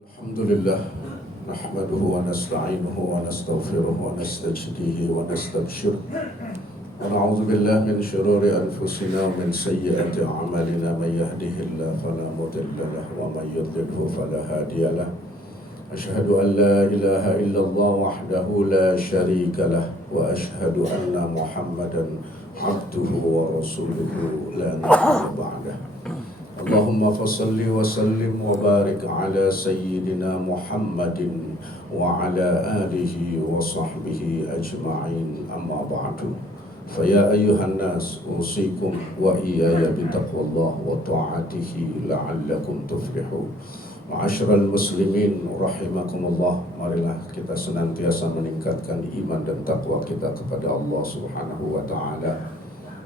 Alhamdulillah nahmaduhu wa nasta'inuhu wa nastaghfiruhu wa nastajdihi wa nastabshiruh wa na'udzu billahi min shururi anfusina wa min sayyiati a'malina man yahdihillahu fala mudilla lahu wa man yudlilhu fala hadiya lahu ashhadu an la ilaha illallah wahdahu la syarika lah wa ashhadu anna Muhammadan abduhu wa rasuluhu la nabiyya ba'dahu. Allahumma fasalli wa sallim wa barik ala sayyidina Muhammadin wa ala alihi wa sahbihi ajma'in, amma ba'du. Faya ayyuhan nas usikum wa iyaya bitaqwallah wa ta'atihi la'allakum tuflihun. Ma'asyiral muslimin rahimakumullah, marilah kita senantiasa meningkatkan iman dan takwa kita kepada Allah Subhanahu wa taala.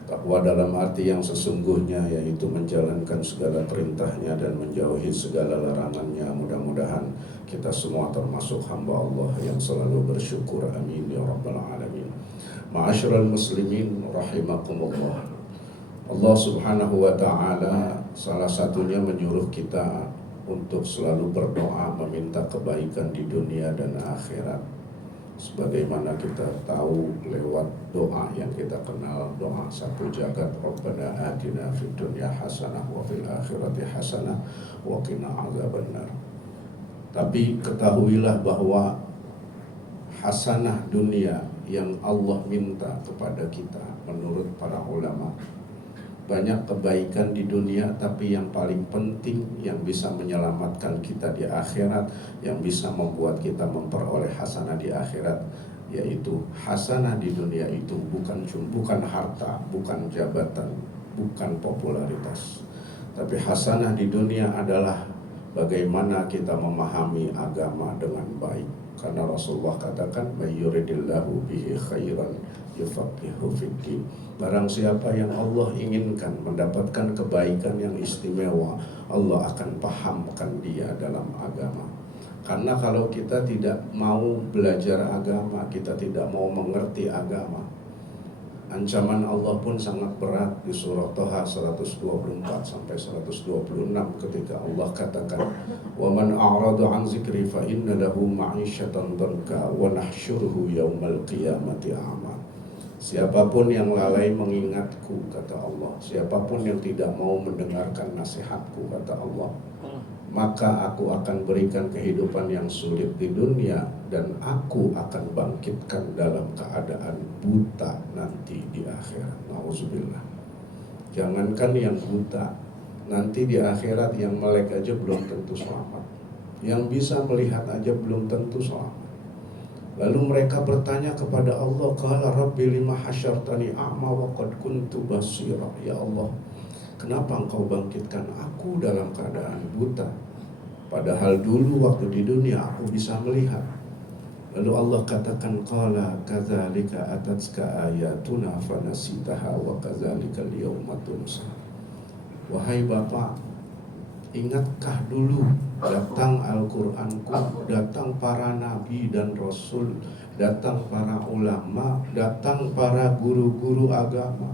Takwa dalam arti yang sesungguhnya, yaitu menjalankan segala perintahnya dan menjauhi segala larangannya. Mudah-mudahan kita semua termasuk hamba Allah yang selalu bersyukur. Amin ya rabbal alamin. Ma'asyiral muslimin rahimakumullah, Allah Subhanahu wa ta'ala salah satunya menyuruh kita untuk selalu berdoa meminta kebaikan di dunia dan akhirat. Sebagaimana kita tahu lewat doa yang kita kenal, doa satu jagat, Rabbana atina fid dunya hasanah wa fil akhirati hasanah wa qina azabannar. Tapi ketahuilah bahwa hasanah dunia yang Allah minta kepada kita menurut para ulama, banyak kebaikan di dunia, tapi yang paling penting yang bisa menyelamatkan kita di akhirat, yang bisa membuat kita memperoleh hasanah di akhirat, yaitu hasanah di dunia itu bukan harta, bukan jabatan, bukan popularitas. Tapi hasanah di dunia adalah bagaimana kita memahami agama dengan baik. Karena Rasulullah katakan, may yuridillahu bihi khairan yufaqihu fiddin. Barang siapa yang Allah inginkan mendapatkan kebaikan yang istimewa, Allah akan pahamkan dia dalam agama. Karena kalau kita tidak mau belajar agama, kita tidak mau mengerti agama, ancaman Allah pun sangat berat di surah Thaha 124 sampai 126 ketika Allah katakan, wa man a'rada an zikri fa inna lahu ma'isyatan dhanka wa nahsyuruhu yaumal qiyamati a'ma. Siapapun yang lalai mengingatku, kata Allah, siapapun yang tidak mau mendengarkan nasihatku, kata Allah, maka aku akan berikan kehidupan yang sulit di dunia dan aku akan bangkitkan dalam keadaan buta nanti di akhirat. Nauzubillah. Jangankan yang buta, nanti di akhirat yang melek aja belum tentu selamat, yang bisa melihat aja belum tentu selamat. Lalu mereka bertanya kepada Allah, qala rabbi lima hasyartani a'ma wa qad kuntu basira. Ya Allah, kenapa engkau bangkitkan aku dalam keadaan buta, padahal dulu waktu di dunia aku bisa melihat. Lalu Allah katakan, qala kadzalika atatka ayatuna fanasitaha wa kadzalika al-yawma tunsa. Wahai Bapak, ingatkah dulu datang Al-Quranku, datang para nabi dan rasul, datang para ulama, datang para guru-guru agama,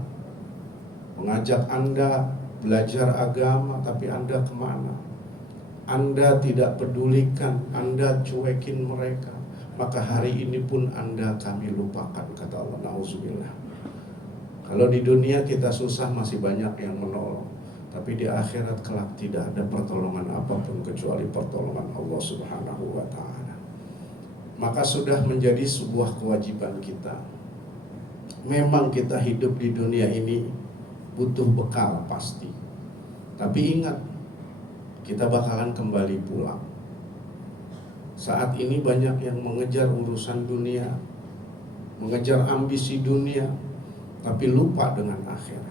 mengajak Anda belajar agama, tapi Anda kemana? Anda tidak pedulikan, Anda cuekin mereka. Maka hari ini pun Anda kami lupakan, kata Allah. Nauzubillah. Kalau di dunia kita susah masih banyak yang menolong, tapi di akhirat kelak tidak ada pertolongan apapun kecuali pertolongan Allah Subhanahu wa ta'ala. Maka sudah menjadi sebuah kewajiban kita. Memang kita hidup di dunia ini butuh bekal pasti, tapi ingat, kita bakalan kembali pulang. Saat ini banyak yang mengejar urusan dunia, mengejar ambisi dunia, tapi lupa dengan akhirat.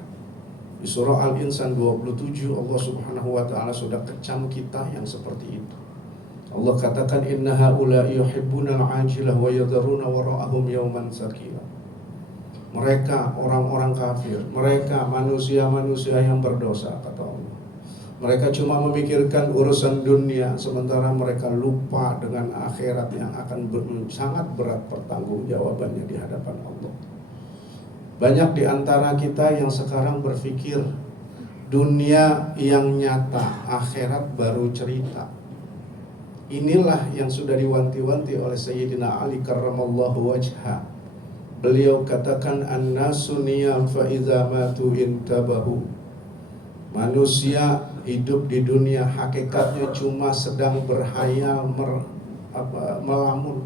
Di surah Al-Insan 27 Allah Subhanahu wa ta'ala sudah kecam kita yang seperti itu. Allah katakan, inna haula'i yuhibbuna al-ajilah wa yadharuna wara'ahum yawman sakila. Mereka orang-orang kafir, mereka manusia-manusia yang berdosa, kata Allah. Mereka cuma memikirkan urusan dunia, sementara mereka lupa dengan akhirat yang akan sangat berat pertanggungjawabannya di hadapan Allah. Banyak di antara kita yang sekarang berpikir dunia yang nyata, akhirat baru cerita. Inilah yang sudah diwanti-wanti oleh Sayyidina Ali karramallahu wajhah. Beliau katakan, an-nasu niyam fa idza matu intabahu. Manusia hidup di dunia hakikatnya cuma sedang berhayal, melamun,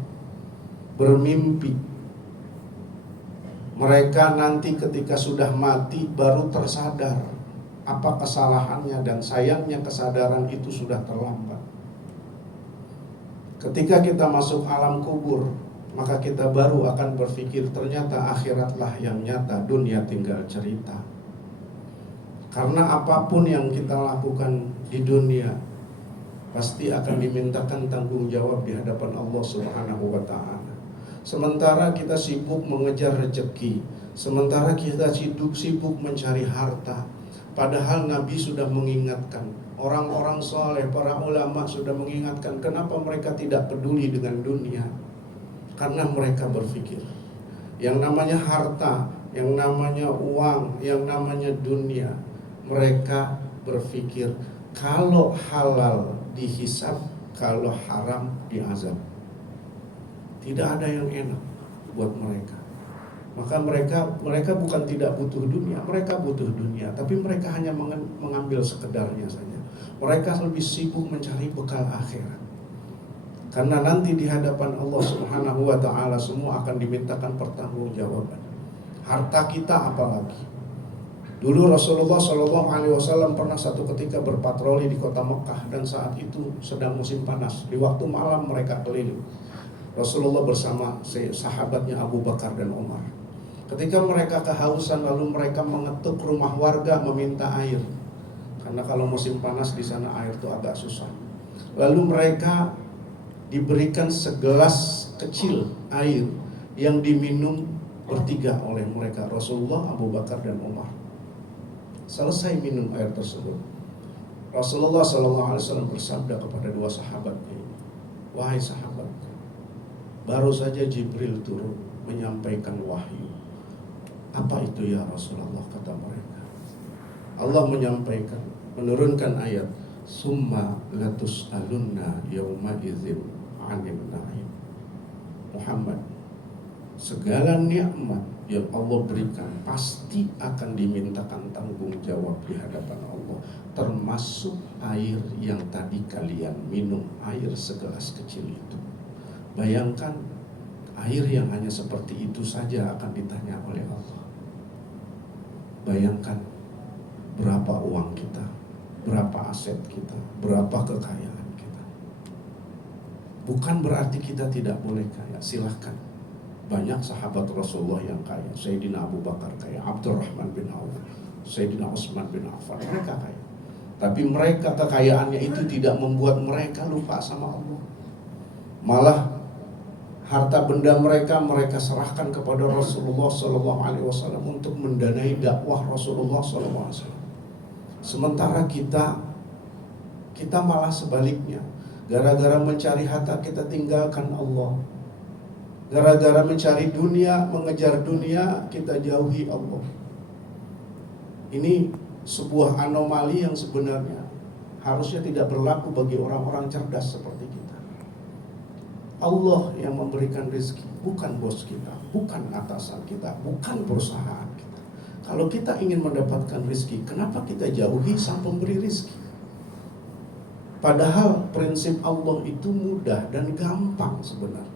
bermimpi. Mereka nanti ketika sudah mati baru tersadar apa kesalahannya, dan sayangnya kesadaran itu sudah terlambat. Ketika kita masuk alam kubur, maka kita baru akan berpikir ternyata akhiratlah yang nyata, dunia tinggal cerita. Karena apapun yang kita lakukan di dunia pasti akan dimintakan tanggung jawab di hadapan Allah Subhanahu wa ta'ala. Sementara kita sibuk mengejar rezeki, sementara kita sibuk mencari harta. Padahal Nabi sudah mengingatkan, orang-orang soleh, para ulama sudah mengingatkan, kenapa mereka tidak peduli dengan dunia? Karena mereka berpikir, yang namanya harta, yang namanya uang, yang namanya dunia, mereka berpikir kalau halal dihisab, kalau haram diazab. Tidak ada yang enak buat mereka. Maka mereka bukan tidak butuh dunia, mereka butuh dunia, tapi mereka hanya mengambil sekedarnya saja. Mereka lebih sibuk mencari bekal akhirat. Karena nanti di hadapan Allah Subhanahu wa ta'ala semua akan dimintakan pertanggungjawaban. Harta kita apalagi. Dulu Rasulullah SAW pernah satu ketika berpatroli di kota Mekah, dan saat itu sedang musim panas. Di waktu malam mereka keliling. Rasulullah bersama sahabatnya Abu Bakar dan Umar. Ketika mereka kehausan, lalu mereka mengetuk rumah warga meminta air. Karena kalau musim panas di sana air itu agak susah. Lalu mereka diberikan segelas kecil air yang diminum bertiga oleh mereka, Rasulullah, Abu Bakar dan Umar. Selesai minum air tersebut, Rasulullah SAW bersabda kepada dua sahabatnya, wahai sahabat, baru saja Jibril turun menyampaikan wahyu. Apa itu ya Rasulullah, kata mereka. Allah menyampaikan, menurunkan ayat, summa latus'alunna yawma idzin 'anil na'im. Muhammad, segala nikmat yang Allah berikan pasti akan dimintakan tanggung jawab di hadapan Allah, termasuk air yang tadi kalian minum, air segelas kecil itu. Bayangkan, air yang hanya seperti itu saja akan ditanya oleh Allah. Bayangkan berapa uang kita, berapa aset kita, berapa kekayaan kita. Bukan berarti kita tidak boleh kaya, silahkan. Banyak sahabat Rasulullah yang kaya. Sayyidina Abu Bakar kaya, Abdurrahman bin Auf, Sayyidina Utsman bin Affan, mereka kaya. Tapi mereka, kekayaannya itu tidak membuat mereka lupa sama Allah. Malah harta benda mereka serahkan kepada Rasulullah SAW untuk mendanai dakwah Rasulullah SAW. Sementara kita malah sebaliknya. Gara-gara mencari harta kita tinggalkan Allah. Gara-gara mencari dunia, mengejar dunia, kita jauhi Allah. Ini sebuah anomali yang sebenarnya harusnya tidak berlaku bagi orang-orang cerdas seperti kita. Allah yang memberikan rezeki, bukan bos kita, bukan atasan kita, bukan perusahaan kita. Kalau kita ingin mendapatkan rezeki, kenapa kita jauhi sang pemberi rezeki? Padahal prinsip Allah itu mudah dan gampang sebenarnya.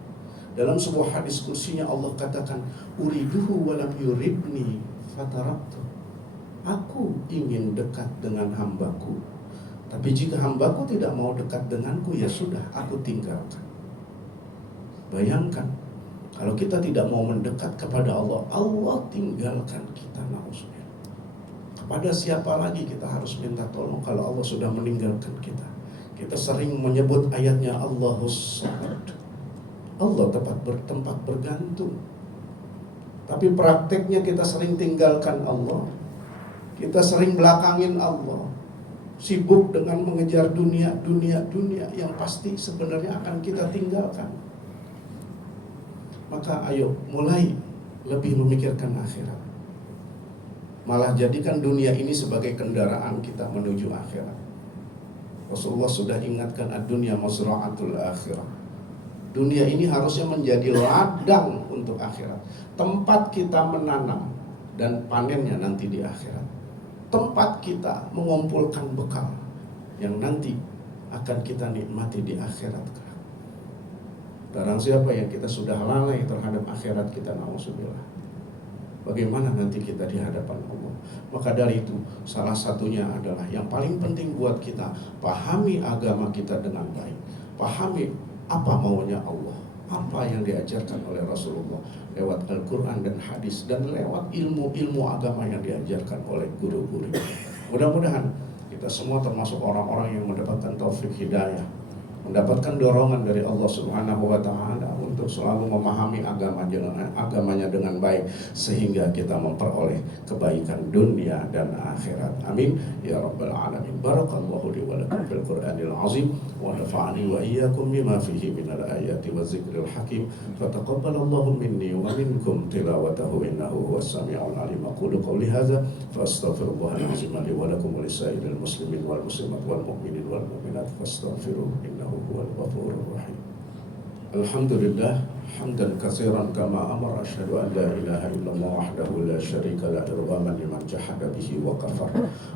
Dalam sebuah hadis kursinya Allah katakan, uriduhu walam yuridni fataraktu. Aku ingin dekat dengan hambaku, tapi jika hambaku tidak mau dekat denganku, ya sudah, aku tinggalkan. Bayangkan, kalau kita tidak mau mendekat kepada Allah, Allah tinggalkan kita. Na'udzubillah. Kepada siapa lagi kita harus minta tolong kalau Allah sudah meninggalkan kita? Kita sering menyebut ayatnya Allahus Samad, Allah tempat bergantung. Tapi prakteknya kita sering tinggalkan Allah. Kita sering belakangin Allah, sibuk dengan mengejar dunia yang pasti sebenarnya akan kita tinggalkan. Maka ayo mulai lebih memikirkan akhirat. Malah jadikan dunia ini sebagai kendaraan kita menuju akhirat. Rasulullah sudah ingatkan ad-dunya mazra'atul akhirah. Dunia ini harusnya menjadi ladang untuk akhirat, tempat kita menanam dan panennya nanti di akhirat, tempat kita mengumpulkan bekal yang nanti akan kita nikmati di akhirat. Barang siapa yang kita sudah lalai terhadap akhirat kita, na'udzubillah, bagaimana nanti kita di hadapan Allah? Maka dari itu salah satunya adalah yang paling penting buat kita, pahami agama kita dengan baik, pahami apa maunya Allah, apa yang diajarkan oleh Rasulullah lewat Al-Quran dan hadis, dan lewat ilmu-ilmu agama yang diajarkan oleh guru-guru. Mudah-mudahan kita semua termasuk orang-orang yang mendapatkan taufik hidayah, mendapatkan dorongan dari Allah Subhanahu wa Ta'ala untuk selalu memahami agamanya dengan baik, sehingga kita memperoleh kebaikan dunia dan akhirat. Amin ya rabbal alamin. Barakallahu li wa lakum fil Qur'anil azim wa nafa'ani wa iyyakum bima fihi minal ayati wa zikril hakim. Fataqabbalallahu minni wa minkum tilawatahu innahu huwas samiul alim. Aqulu qawli hadza fa astaghfirullahal azim li wa lakum wa lisairil muslimin wal muslimat wal mu'minin wal mu'minat fastaghfiruhu innahu huwal ghafurur rahim. Alhamdulillah hamdan katsiran kama amara, asyhadu an la ilaha illallah wahdahu la syarika la irghaman liman jahada bihi wa kafar,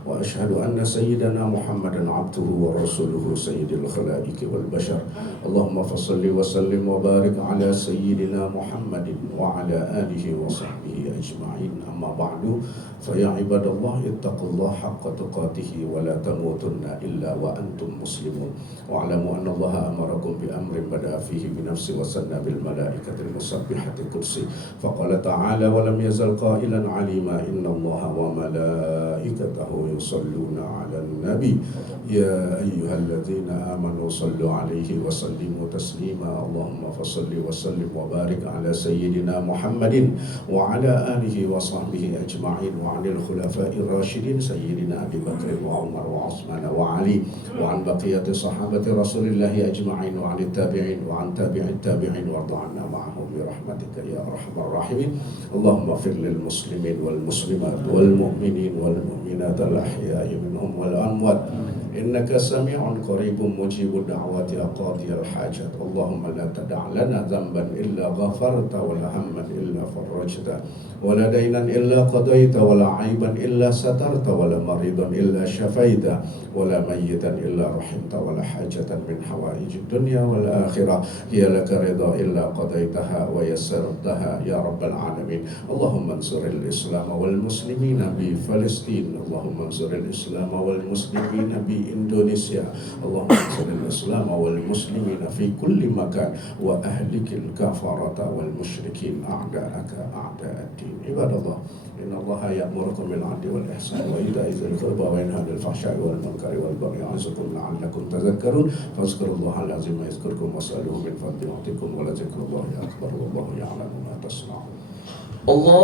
wa asyhadu anna sayyidana Muhammadan abduhu wa rasuluhu sayyidil khalaiqi wal bashar. Allahumma fassalli wa sallim wa barik ala sayyidina Muhammadin wa ala alihi wa sahbihi ajma'in. Amma ba'du, fa ya ibadallah ittaqullaha haqqa tuqatih wa la tamutunna illa wa antum muslimun. Wa alamu anna Allah amarakum bi amrin bada'a fihi bi nafsi wa sanna bil malaikatil musabbihati qudsi. Faqala ta'ala wa lam yazal qailan alima inna Allah wa malaikatahu yusalluna 'alan nabi ya ayyuhalladzina amanu sallu 'alaihi wa sallimu taslima. Allahumma fassalli wa sallim wa barik ala sayyidina Muhammadin wa ala alihi wa sahbihi ajma'in wa 'alal khulafa'ir rasyidin sayyidina Abi Bakr wa Umar wa Utsman wa Ali wa 'an baqiyati sahabati Rasulillah ajma'in wa 'anit tabi'in wa 'an tabi'it tabi'in wa arda'na ma'ahum bi rahmatika ya arhamar rahimin. Allahumma fir lil muslimin wal muslimat wal mu'minin wal mu'minat al ahya'i minhum wal amwat innaka sami'un qaribun mujibud da'wati aqadiyal hajat. Allahumma la tada' lana dhanban illa ghafarta wa la hamman illa farajta wa la daynan illa qadaita wa la aiban illa satarta wa la maridan illa syafaita wa la mayyitan illa rahimta wa la hajatan min hawaijid dunya wal akhirah hiya laka ridha illa qadaitaha wa yassartaha ya rabbal alamin. Allahumma ansuril islam wal muslimina bi Palestin. Allahumma ansuril islam wal muslimina bi Indonesia. Allahumma ansuril islam wal muslimina fi kulli makan wa ahlikil kafarata wal musyrikin a'da'aka a'da'ad-din. Ibadallah, inna Allaha ya'murukum bil 'adli wal ihsan wa ita'i dzil qurba wa yanha 'anil fahsya'i wal munkari wal baghi ya'izukum la'allakum tadhakkarun. Fadhkurullahal 'azim yadhkurkum was'aluhu min fadlihi yu'tikum wa la dzikrullahi akbar wallahu ya'lamu ma tasna'un. Allah